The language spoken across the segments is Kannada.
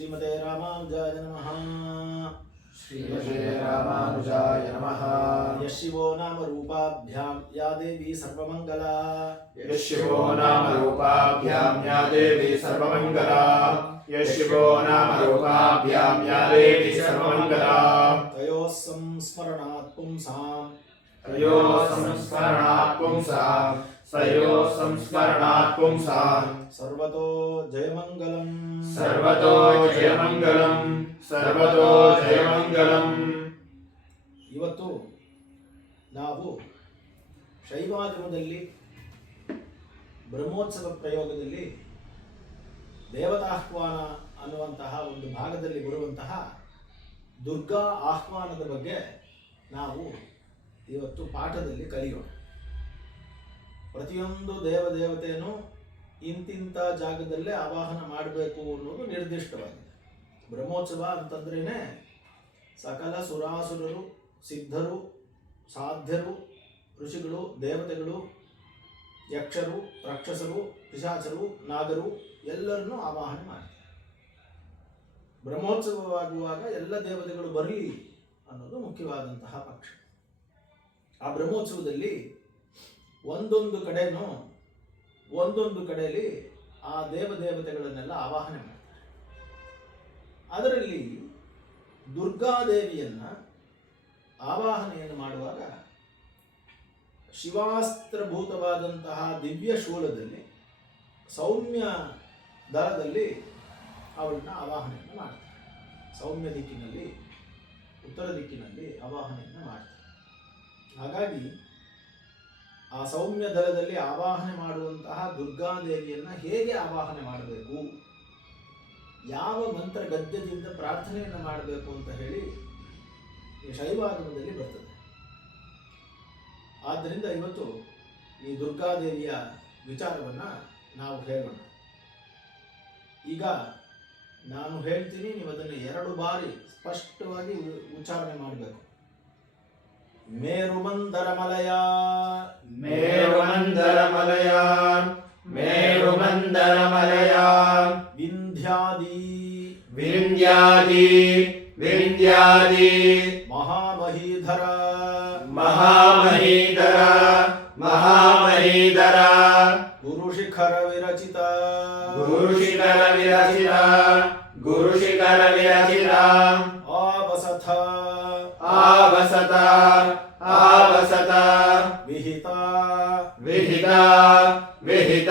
श्रीमते रामानुजाय नमः। श्रीमते रामानुजाय नमः। यशिवो नाम रूपाभ्यां या देवी सर्वमंगला। यशिवो नाम रूपाभ्यां या देवी सर्वमंगला। यशिवो नाम रूपाभ्यां या देवी सर्वमंगला। तयोः संस्मरणात् पुंसां तयोः संस्मरणात् पुंसां सर्वतो जयमंगलम् सर्वतो जयमंगलम्। ಇವತ್ತು ನಾವು ಶೈವಾಗಮದಲ್ಲಿ ಬ್ರಹ್ಮೋತ್ಸವ ಪ್ರಯೋಗದಲ್ಲಿ ದೇವತಾಹ್ವಾನ ಅನ್ನುವಂತಹ ಒಂದು ಭಾಗದಲ್ಲಿ ಬರುವಂತಹ ದುರ್ಗಾ ಆಹ್ವಾನದ ಬಗ್ಗೆ ನಾವು ಇವತ್ತು ಪಾಠದಲ್ಲಿ ಕಲಿಯೋಣ. ಪ್ರತಿಯೊಂದು ದೇವತೆಯನ್ನು ಇಂತಿಂಥ ಜಾಗದಲ್ಲೇ ಆವಾಹನ ಮಾಡಬೇಕು ಅನ್ನೋದು ನಿರ್ದಿಷ್ಟವಾಗಿದೆ. ಬ್ರಹ್ಮೋತ್ಸವ ಅಂತಂದ್ರೇ ಸಕಲ ಸುರಾಸುರರು, ಸಿದ್ಧರು, ಸಾಧ್ಯರು, ಋಷಿಗಳು, ದೇವತೆಗಳು, ಯಕ್ಷರು, ರಾಕ್ಷಸರು, ಪಿಶಾಚರು, ನಾಗರು ಎಲ್ಲರನ್ನೂ ಆವಾಹನೆ ಮಾಡ್ತಾರೆ. ಬ್ರಹ್ಮೋತ್ಸವವಾಗುವಾಗ ಎಲ್ಲ ದೇವತೆಗಳು ಬರಲಿ ಅನ್ನೋದು ಮುಖ್ಯವಾದಂತಹ ಪಕ್ಷ. ಆ ಬ್ರಹ್ಮೋತ್ಸವದಲ್ಲಿ ಒಂದೊಂದು ಕಡೆಯಲ್ಲಿ ಆ ದೇವತೆಗಳನ್ನೆಲ್ಲ ಆವಾಹನೆ ಮಾಡ್ತಾರೆ. ಅದರಲ್ಲಿ ದುರ್ಗಾದೇವಿಯನ್ನ ಆವಾಹನೆಯನ್ನು ಮಾಡುವಾಗ ಶಿವಾಸ್ತ್ರಭೂತವಾದಂತಹ ದಿವ್ಯ ಶೂಲದಲ್ಲಿ ಸೌಮ್ಯ ದಳದಲ್ಲಿ ಅವಳನ್ನ ಆವಾಹನೆಯನ್ನು ಮಾಡ್ತಾರೆ. ಸೌಮ್ಯ ದಿಕ್ಕಿನಲ್ಲಿ, ಉತ್ತರ ದಿಕ್ಕಿನಲ್ಲಿ ಆವಾಹನೆಯನ್ನು ಮಾಡ್ತಾರೆ. ಹಾಗಾಗಿ ಆ ಸೌಮ್ಯ ದಳದಲ್ಲಿ ಆವಾಹನೆ ಮಾಡುವಂತಹ ದುರ್ಗಾದೇವಿಯನ್ನ ಹೇಗೆ ಆವಾಹನೆ ಮಾಡಬೇಕು, ಯಾವ ಮಂತ್ರ ಗದ್ಯದಿಂದ ಪ್ರಾರ್ಥನೆಯನ್ನು ಮಾಡಬೇಕು ಅಂತ ಹೇಳಿ ಈ ಶೈವಾಗಮದಲ್ಲಿ ಬರ್ತದೆ. ಆದ್ದರಿಂದ ಇವತ್ತು ಈ ದುರ್ಗಾದೇವಿಯ ವಿಚಾರವನ್ನು ನಾವು ಹೇಳೋಣ. ಈಗ ನಾನು ಹೇಳ್ತೀನಿ, ನೀವು ಅದನ್ನು 2 ಬಾರಿ ಸ್ಪಷ್ಟವಾಗಿ ಉಚ್ಚಾರಣೆ ಮಾಡಬೇಕು. ಮೇರುಮಂದರಮಲಯ ಮೇರುಮಂದರಮಲಯ ಮೇರುಮಂದರಮಲಯ ವಿಂಧ್ಯಾದಿ ವಿಂಧ್ಯಾದಿ ವಿಂಧ್ಯಾದಿ ಮಹಾಮಹೀಧರ ಮಹಾಮಹೀಧರ ಮಹಾಮಹೀಧರ ಗುರುಶಿಖರ ವಿರಚಿತ ಗುರುಶಿಖರ ವಿರಚಿತ ಗುರುಶಿಖರ ವಿರಚಿತ ಆವಸಥ ಆವಸತ ಆವಸತ ವಿಹಿತ ವಿಹಿತ ವಿಹಿತ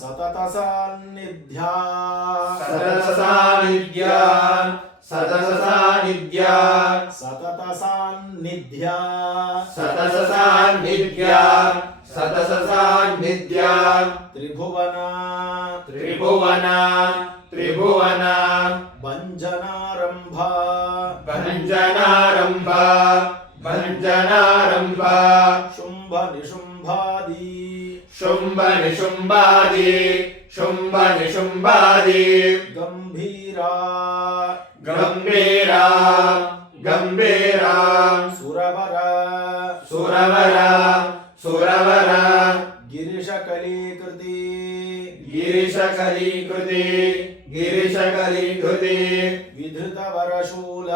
ಸತತ ಸಾನ್ನಿಧ್ಯ ಸತತ ಸಾನ್ನಿಧ್ಯ ಸತತ ಸಾನ್ನಿಧ್ಯ ಸತತ ಸಾನ್ನಿಧ್ಯ ಸತತ ಸಾನ್ನಿಧ್ಯ ಸತತ ಸಾನ್ನಿಧ್ಯ ತ್ರಿಭುವನ ತ್ರಿಭುವನ ತ್ರಿಭುವನ ಭಂಜನಾರಂಭ ಭಂಜನಾರಂಭ ಭಂಜನಾರಂಭ ಶುಂಭ ನಿಶುಂಭಾದಿ ಶುಂಭ ನಿಶುಂಭಾದಿ ಶುಂಭ ನಿಶುಂಭಾದಿ ಗಂಭೀರ ಗಂಭೀರ ಗಂಭೀರ ಸುರವರ ಸುರವರ ಸುರವರ ಗಿರಿಶಕಲೀಕೃತಿ ಗಿರಿಶಕಲೀಕೃತಿ ಗಿರಿಶಕಲೀಕೃತಿ ವಿಧೃತವರಶೂಲ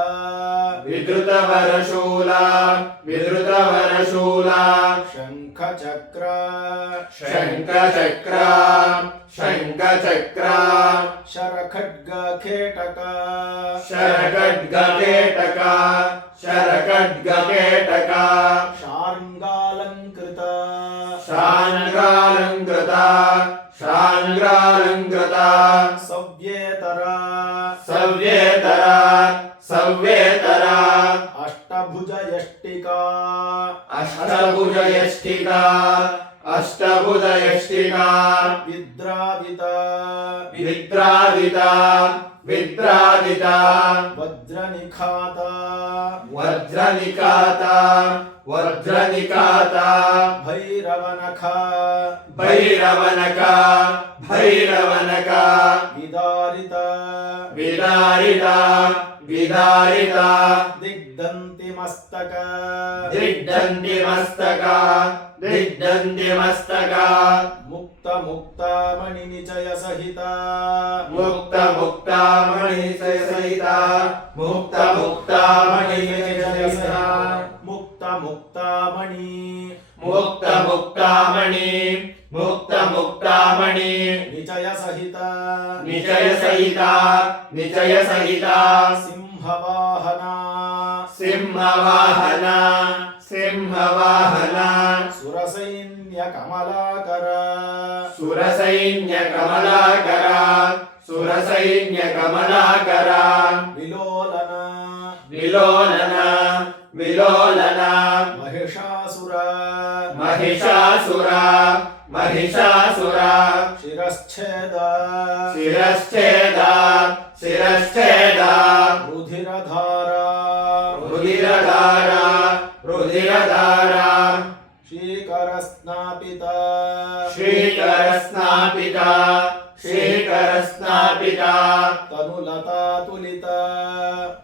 ವಿಧೃತವರಶೂಲ ವಿಧೃತವರಶೂಲ ಶಂಖಚಕ್ರ ಶಂಖಚಕ್ರ ಶಂಖಚಕ್ರ ಶರಖಡ್ಗ ಖೇಟಕ ಶರಖಡ್ಗಕೇಟಕ ಶರಖಡ್ಗಕೇಟಕ ಶಾರ್ಂಗಾಲಂಕೃತ ಶಾಂಗ್ರಾಲಂಕೃತ ಶಾಂಗ್ರಾಲಂಕೃತ ಸವ್ಯೇತರ ಸವ್ಯೇತರ ಸವ್ಯೇತರ ಅಷ್ಟಭುಜ ಯಷ್ಟಿಕಾ ಅಷ್ಟಭುಜ ಯಷ್ಟಿಕ ಅಷ್ಟಭುಜ ಯಷ್ಟಿಕ ವಿದ್ರಾವಿತ ವಿದ್ರಾದಿತ ವಿದ್ರಾದಿತ ವಜ್ರನಿಖಾತ ವಜ್ರನಿಕಾತ ವಜ್ರನಿಕಾತ ಭೈರವನಖ ಭೈರವನಕ ಭೈರವನಕ ವಿದಾರಿತ ವಿದಾರಿತ ವಿದಾರಿತ ದಿಗ್ದಂತಿ ಮಸ್ತಕ ದಿಗ್ದಂತಿ ಮಸ್ತಕ ದಿಗ್ದಂತಿ ಮಸ್ತಕ ಮುಕ್ತ ಮುಕ್ತ ಮುಕ್ತ ಮಣಿ ನಿಚಯ ಸಹಿತ ಮುಕ್ತ ಮುಕ್ತ ಮಣಿ ಸಹಿತ ಮುಕ್ತ ಮುಕ್ತ ಮಣಿ ಸಹಿತ ಮುಕ್ತ ಮುಕ್ತ ಮಣಿ ಮುಕ್ತ ಮುಕ್ತ ಮಣಿ ಮುಕ್ತ ಮುಕ್ತ ಮಣಿ ನಿಚಯ ಸಹಿತ ನಿಚಯ ಸಹಿತ ನಿಚಯ ಸಹಿತ ಸಿಂಹವಾಹನ ಸಿಂಹವಾಹನ ಸಿಂಹವಾಹನ ಸುರಸೈನ್ಯ ಕಮಲಾಕರ ಸುರಸೈನ್ಯ ಕಮಲಾಕರ ಸುರಸೈನ್ಯ ಕಮಲಾಕರ ವಿಲೋಲನ ವಿಲೋಲನ ವಿಲೋಲನ ಮಹಿಷಾಸುರ ಮಹಿಷಾಸುರ ಮಹಿಷಾಸುರ ಶಿರಶ್ಛೇದ ಶಿರಶ್ಛೇದ ಶಿರಶ್ಛೇದ ರುಧಿರಧಾರ ರುಧಿರಧಾರ ರುಧಿರಧಾರ ಶ್ರೀಕರ ಸ್ನಾಪಿತ ಶ್ರೀಕರ ಸ್ನಾಪಿತ ಶ್ರೀಕರ ಸ್ನಾಪಿತ ತನುಲತಾ ತುಲಿತ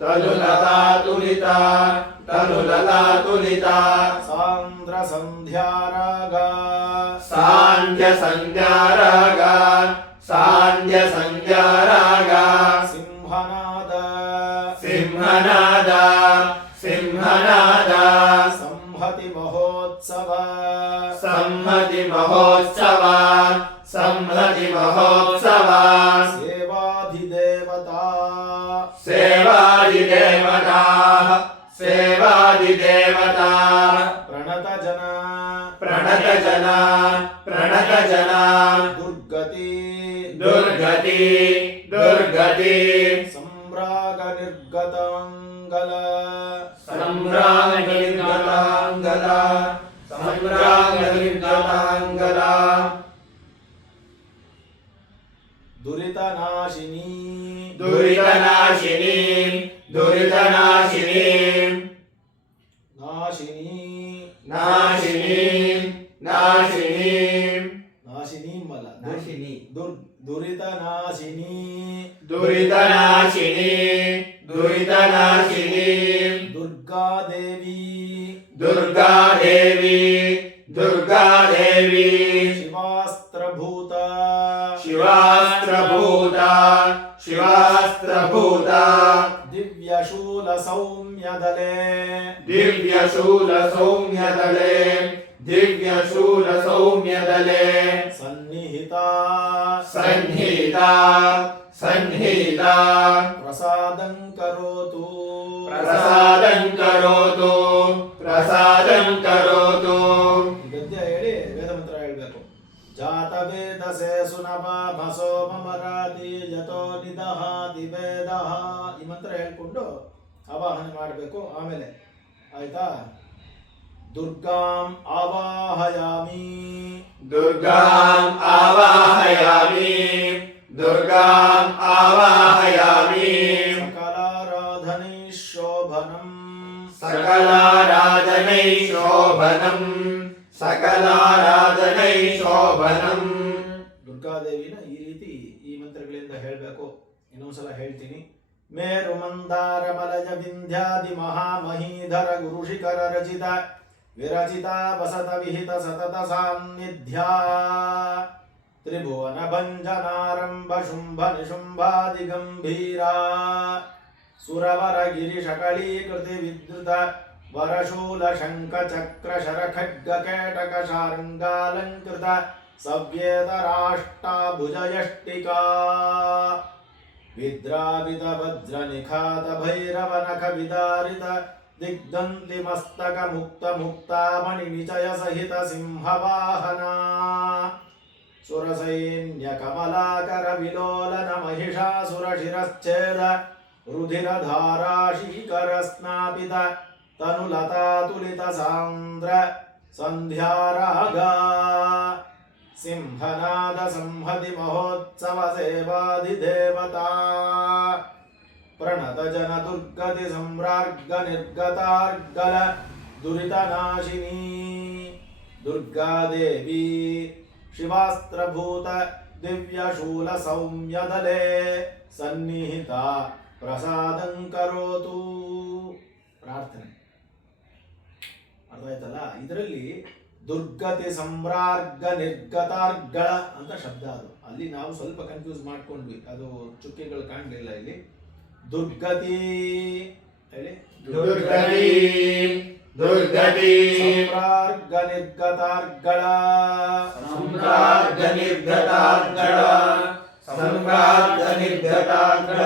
ತನುಲತಾ ತುಲಿತ ತನುಲತಾ ತುಲಿತ ಸಾಂದ್ರ ಸಂಧ್ಯಾರಾಗ ಸಾಂಧ್ಯ ಸಂಧ್ಯಾರಾಗ ಸಾಂಧ್ಯ ಸಂಧ್ಯಾರಾಗ ಸಿಂಹನಾದ ಸಿಂಹನಾದ ಸಿಂಹನಾದ ಸಂಹತಿ ಮಹೋತ್ಸವ ಸಂಹತಿ ಮಹೋತ್ಸವ ಸಂಹತಿ ಮಹೋತ್ಸವ ಸೇವಾಧಿದೇವತಾ ಸೇವಾದಿದೇವತಾ ಸೇವಾದಿದೇವತಾ ಪ್ರಣತ ಜನ ಪ್ರಣತ ಜನ ಪ್ರಣತ ಜನ ದುರ್ಗತಿ ದುರ್ಗತಿ ದುರ್ಗತಿ ಸಂಭ್ರಾಗ ನಿರ್ಗತಾಂಗಲ ಸಂಭ್ರಾಂಗಲಿಂಗಲಾಂಗಲ ಸಂಭ್ರಾಂಗಲಿಂಗಲಾಂಗಲ ದುರಿತನಾಶಿನಿ ದುರಿತನಾಶಿನಿ ದುರಿತನಾಶಿನಿ ನಾಶಿನಿ ನಾಶಿನಿ ನಾಶಿನಿ ನಾಶಿನಿ ಮಲ್ಲ ನಾಶಿನಿ ದುರಿತನಾಶಿನಿ ದುರಿತನಾಶಿನಿ ದುರಿತನಾಶಿನಿ ದುರ್ಗಾದೇವಿ ದುರ್ಗಾದೇವಿ ದುರ್ಗಾದೇವಿ ಶಿವಾಸ್ತ್ರಭೂತ ಶಿವಾಸ್ತ್ರಭೂತ ಶಿವಾಸ್ತ್ರಭೂತ ದಿವ್ಯಶೂಲ ಸೌಮ್ಯದಲೆ ದಿವ್ಯಶೂಲ ಸೌಮ್ಯದಲೆ ದಿವ್ಯಶೂಲ ಸೌಮ್ಯದಲೆ ಸನ್ನಿಹಿತ ಸನ್ನಿಹಿತ ಸನ್ನಿಹಿತ ಪ್ರಸಾದಂ ಕರೋತು ಪ್ರಸಾದಂ ಕರೋತು ಪ್ರಸಾದಂ ಕರೋತು ಗದ್ಯ ಹೇಳಿ ವೇದ ಮಂತ್ರ ಹೇಳ್ಬೇಕು. ಜಾತ ವೇದಸೆ ಸುನಭ ಭಸೋ ಮಮರಾತಿ ಯತೋ ನಿದಹಾತಿ ವೇದಃ ಈ ಮಂತ್ರ ಹೇಳ್ಕೊಂಡು ಆವಾಹನೆ ಮಾಡಬೇಕು. ಆಮೇಲೆ ಆಯ್ತಾ, ದುರ್ಗಾಂ ಆವಾಹಯಾಮಿ ದುರ್ಗಾಂ ಆವಾಹಯಾಮಿ ದುರ್ಗಾಂ ಆವಾಹಯಾಮಿ ಸಕಲಾರಾಧನೈ ಶೋಭನಂ ಸಕಲಾರಾಧನೈ ಶೋಭನಂ ಸಕಲಾರಾಧನೈ ಶೋಭನಂ. ದುರ್ಗಾದೇವಿನ ಈ ರೀತಿ ಈ ಮಂತ್ರಗಳಿಂದ ಹೇಳಬೇಕು. ಇನ್ನೊಂದ್ಸಲ ಹೇಳ್ತೀನಿ. ಮೇರು ಮಂದಾರ ಮಲಯ ವಿಂಧ್ಯಾದಿ ಮಹಾಮಹೀಧರ ಗುರು ಶಿಖರ ರಚಿತ ವಿರಚಿತ ವಸತ ವಿಹಿತ ಸತತ ಸಾನ್ನಿಧ್ಯ ತ್ರಿಭುವನ ಭಂಜನಾರಂಭ ಶುಂಭ ನಿಶುಂಭಾದಿ ಗಂಭೀರ ಸುರವರ ಗಿರಿ ಶಕಳೀಕೃತಿ ವಿದ್ಯುತ ವರಶೂಲ ಶಂಖ ಚಕ್ರ ಶರ ಖಡ್ಗ ಕೇಟಕ ಶಾರ್ಂಗಾಲಂಕೃತ ಸವ್ಯೇತರಾಷ್ಟಾಭುಜಯಷ್ಟಿಕಾ ವಿದ್ರಾವಿತ ವಜ್ರ ನಿಖಾತ ಭೈರವ ನಖ ವಿದಾರಿತ ದಿಗ್ದಂತಿ ಮಸ್ತಕ ಮುಕ್ತ ಮುಕ್ತಾಮಣಿ ನಿಚಯ ಸಹಿತ ಸಿಂಹವಾಹನ ಸುರಸೈನ್ಯ ಕಮಲಾಕರ ವಿಲೋಲನ ಮಹಿಷಾಸುರ ಶಿರಶ್ಛೇದ ರುಧಿರ ಧಾರಾಶೀಕರ ಸ್ನಾಪಿತ ತನುಲತಾ ತುಲಿತ ಸಾಂದ್ರ ಸಂಧ್ಯಾರಾಗ ಸಿಂಹನಾದ ಸಂಹತಿ ಮಹೋತ್ಸವ ಸೇವಾಧಿದೇವತಾ ಪ್ರಣತ ಜನ ದುರ್ಗತಿ ಸಂರಾರ್ಗ ನಿರ್ಗತಾರ್ಗಲ ದುರಿತನಾಶಿನಿ ದುರ್ಗಾದೇವಿ ಶಿವಾಸ್ತ್ರಭೂತ ದಿವ್ಯಶೂಲ ಸೌಮ್ಯದಲೆ ಸನ್ನಿಹಿತ ಪ್ರಸಾದಂ ಕರೋತು. ಪ್ರಾರ್ಥನೆ ಅರ್ಥ ಆಯ್ತಲ್ಲ. ಇದರಲ್ಲಿ ದುರ್ಗತಿ ಸಂಭ್ರಾರ್ಗ ನಿರ್ಗತಾರ್ಗಳ ಅಂತ ಶಬ್ದ ಅದು. ಅಲ್ಲಿ ನಾವು ಸ್ವಲ್ಪ ಕನ್ಫ್ಯೂಸ್ ಮಾಡ್ಕೊಂಡ್ವಿ, ಅದು ಚುಕ್ಕೆಗಳು ಕಾಣಲಿಲ್ಲ ಇಲ್ಲಿ. ದುರ್ಗತಿ ಹೇಳಿ. ದುರ್ಗತಿ ದುರ್ಗತಿ ಸಂಭ್ರಾರ್ಗ ನಿರ್ಗತಾರ್ಗಳ ಸಂಭ್ರಾರ್ಗ ನಿರ್ಗತಾರ್ಗಳ ಸಂಭ್ರಾರ್ಗ ನಿರ್ಗತಾರ್ಗಳ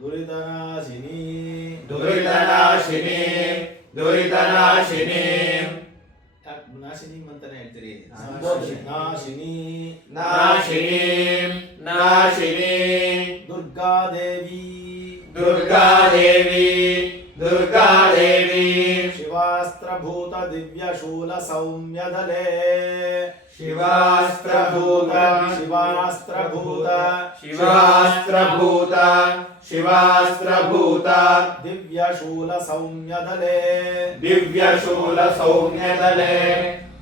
ದುರಿತನಾಶಿನಿ ದುರಿತನಾಶಿನಿ ದುರಿತನಾಶಿನಿ ನಾಶಿನಿ ಅಂತಾನೆ ಹೇಳ್ತೀರಿ. ನಾಶಿನಿ. ನಾಶಿನಿ ನಾಶಿನಿ ನಾಶಿನಿ ದುರ್ಗಾದೇವಿ ದುರ್ಗಾದೇವಿ ದುರ್ಗಾದೇವಿ ಶಿವಾಸ್ತ್ರಭೂತ ದಿವ್ಯಶೂಲ ಸೌಮ್ಯದಲೆ ಶಿವಾಸ್ತ್ರಭೂತ ಶಿವಾಸ್ತ್ರಭೂತ ಶಿವಾಸ್ತ್ರಭೂತ ಶಿವಾಸ್ತ್ರಭೂತ ದಿವ್ಯಶೂಲ ಸೌಮ್ಯದಲೆ ದಿವ್ಯಶೂಲ ಸೌಮ್ಯದಲೆ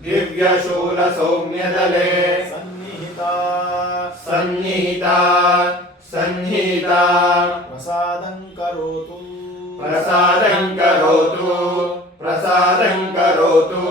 ದಿವ್ಯಶೂಲ ಸೌಮ್ಯದಲೆ ಸನ್ನಿಹಿತ ಸನ್ನಿಹಿತ ಸನ್ನಿಹಿತ ಪ್ರಸಾದಂ ಕರೋತು ಪ್ರಸಾದಂ ಕರೋತು ಪ್ರಸಾದಂ ಕರೋತು